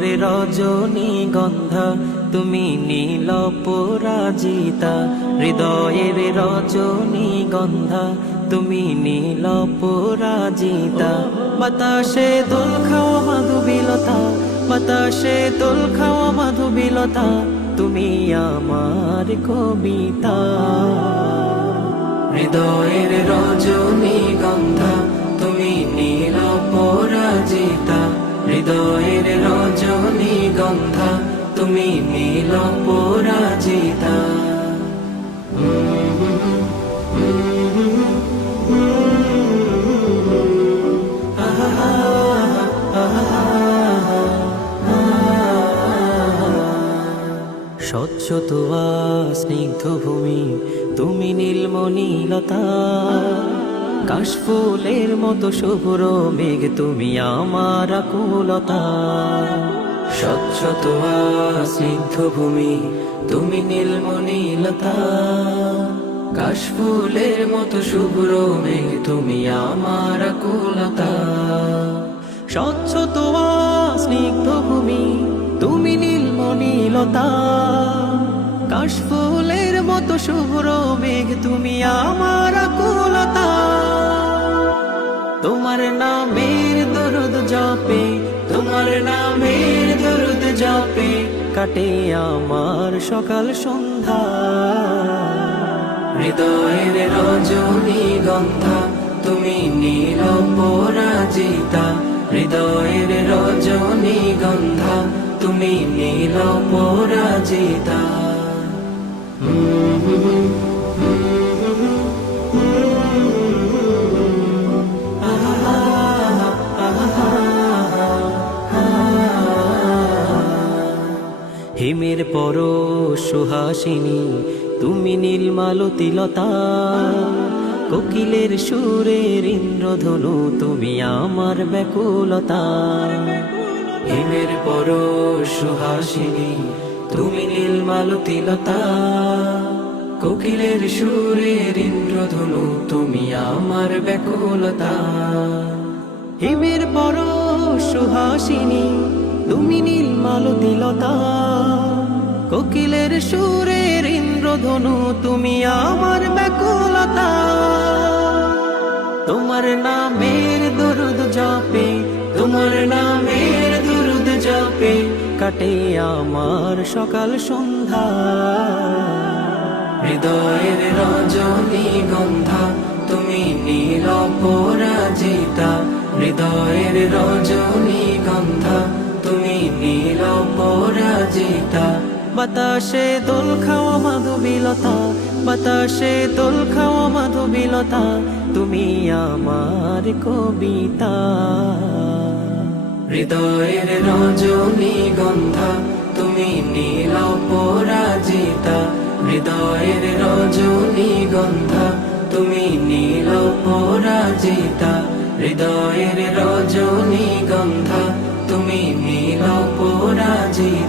হৃদয়ের রজনীগন্ধা তুমি নীল পরাজিতা, হৃদয়ের রজনীগন্ধা তুমি নীল পরাজিতা। বাতাসে দোল খাওয়া মাধুবিলতা, বাতাসে দোল খাওয়া মাধুবিলতা, তুমি আমার কবিতা। হৃদয়ের রজনীগন্ধা তুমি নীল পরাজিতা, হৃদয়ের রজনীগন্ধা তুমি নীল পরাজিতা। স্বচ্ছ তোয়া স্নিগ্ধ ভূমি তুমি নীলমণিলতা, কাশফুলের মতো শুভ্র মেঘ তুমি আমার আকুলতা। স্বচ্ছ তোয়া স্নিগ্ধ ভূমি তুমি নীলমণিলতা, কাশফুলের মতো শুভ্র মেঘ তুমি আমার আকুলতা। স্বচ্ছ তোয়া স্নিগ্ধ ভূমি তুমি নীলমণিলতা, কাশফুলের মতো শুভ্র মেঘ তুমি আমার আকুলতা। তোমার নামের দরুদ জপে, তোমার নামের দরুদ জপে কাটে আমার সকাল সন্ধ্যা। হৃদয়ের রজনীগন্ধা তুমি নীল পরাজিতা, হৃদয়ের রজনীগন্ধা তুমি নীল পরাজিতা। হিমের পর সুহাসিনী তুমি নীলমালতিলতা, কোকিলের সুরের ইন্দ্রধনু তুমি আমার ব্যাকুলতা। হিমের পর সুহাসিনী তুমি নীলমালতিলতা, কোকিলের সুরের ইন্দ্রধনু তুমি আমার ব্যাকুলতা। হিমের পর সুহাসিনী তুমি নীলমালতিলতা, কোকিলের সুরের ইন্দ্রধনু তুমি আমার ব্যাকুলতা। তোমার নামের দরুদ জপে, তোমার নামের দরুদ জপে কাটে আমার সকাল সন্ধ্যা। হৃদয়ের রজনীগন্ধা তুমি নীল পরাজিতা, হৃদয়ের রজনীগন্ধা তুমি নীল পরাজিতা। বাতাসে দোল খাওয়া মাধুবিলতা, বাতাসে দোল খাওয়া মাধুবিলতা, তুমি আমার কবিতা। হৃদয়ের রজনীগন্ধা তুমি নীল পরাজিতা, হৃদয়ের রজনীগন্ধা তুমি নীল পরাজিতা, হৃদয়ের রজনীগন্ধা তুমি নীল পরাজিতা।